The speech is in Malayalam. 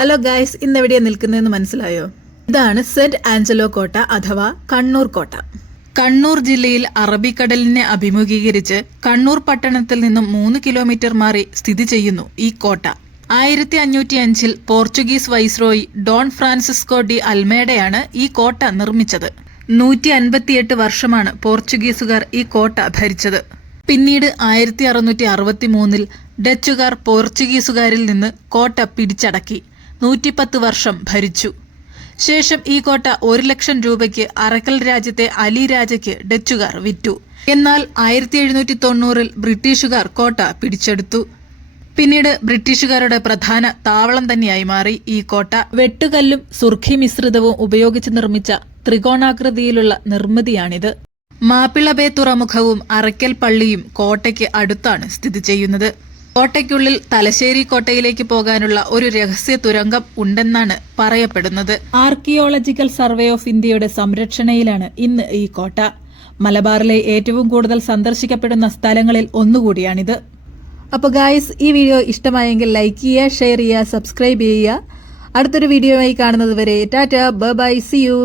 ഹലോ ഗായ്സ് ഇന്ന് എവിടെയാ നിൽക്കുന്നതെന്ന് മനസ്സിലായോ? ഇതാണ് സെന്റ് ആഞ്ചലോ കോട്ട അഥവാ കണ്ണൂർ കോട്ട. കണ്ണൂർ ജില്ലയിൽ അറബിക്കടലിനെ അഭിമുഖീകരിച്ച് കണ്ണൂർ പട്ടണത്തിൽ നിന്നും മൂന്ന് കിലോമീറ്റർ മാറി സ്ഥിതി ചെയ്യുന്നു ഈ കോട്ട. ആയിരത്തി അഞ്ഞൂറ്റി അഞ്ചിൽ Portuguese viceroy Don Francisco de അൽമേഡയാണ് ഈ കോട്ട നിർമ്മിച്ചത്. നൂറ്റി അൻപത്തിയെട്ട് വർഷമാണ് പോർച്ചുഗീസുകാർ ഈ കോട്ട ഭരിച്ചത്. പിന്നീട് ആയിരത്തി അറുന്നൂറ്റി അറുപത്തി മൂന്നിൽ ഡച്ചുകാർ പോർച്ചുഗീസുകാരിൽ നിന്ന് കോട്ട പിടിച്ചടക്കി. നൂറ്റിപ്പത്ത് വർഷം ഭരിച്ചു. ശേഷം ഈ കോട്ട ഒരു ലക്ഷം രൂപയ്ക്ക് അറക്കൽ രാജ്യത്തെ അലി രാജയ്ക്ക് ഡച്ചുകാർ വിറ്റു. എന്നാൽ ആയിരത്തി എഴുന്നൂറ്റി തൊണ്ണൂറിൽ ബ്രിട്ടീഷുകാർ കോട്ട പിടിച്ചെടുത്തു. പിന്നീട് ബ്രിട്ടീഷുകാരുടെ പ്രധാന താവളം തന്നെയായി മാറി. ഈ കോട്ട വെട്ടുകല്ലും സുർഖി മിശ്രിതവും ഉപയോഗിച്ച് നിർമ്മിച്ച ത്രികോണാകൃതിയിലുള്ള നിർമ്മിതിയാണിത്. മാപ്പിളബേ തുറമുഖവും അറയ്ക്കൽ പള്ളിയും കോട്ടയ്ക്ക് അടുത്താണ് സ്ഥിതി ചെയ്യുന്നത്. കോട്ടയ്ക്കുള്ളിൽ തലശ്ശേരി കോട്ടയിലേക്ക് പോകാനുള്ള ഒരു രഹസ്യ തുരങ്കം ഉണ്ടെന്നാണ് പറയപ്പെടുന്നത്. ആർക്കിയോളജിക്കൽ സർവേ ഓഫ് ഇന്ത്യയുടെ സംരക്ഷണയിലാണ് ഇന്ന് ഈ കോട്ട. മലബാറിലെ ഏറ്റവും കൂടുതൽ സന്ദർശിക്കപ്പെടുന്ന സ്ഥലങ്ങളിൽ ഒന്നുകൂടിയാണിത്. അപ്പോൾ ഗായ്സ് ഈ വീഡിയോ ഇഷ്ടമായെങ്കിൽ ലൈക്ക് ചെയ്യുക ഷെയർ ചെയ്യുക സബ്സ്ക്രൈബ് ചെയ്യുക. അടുത്തൊരു വീഡിയോയുമായി കാണുന്നത് വരെ ടാറ്റ ബൈ സി യു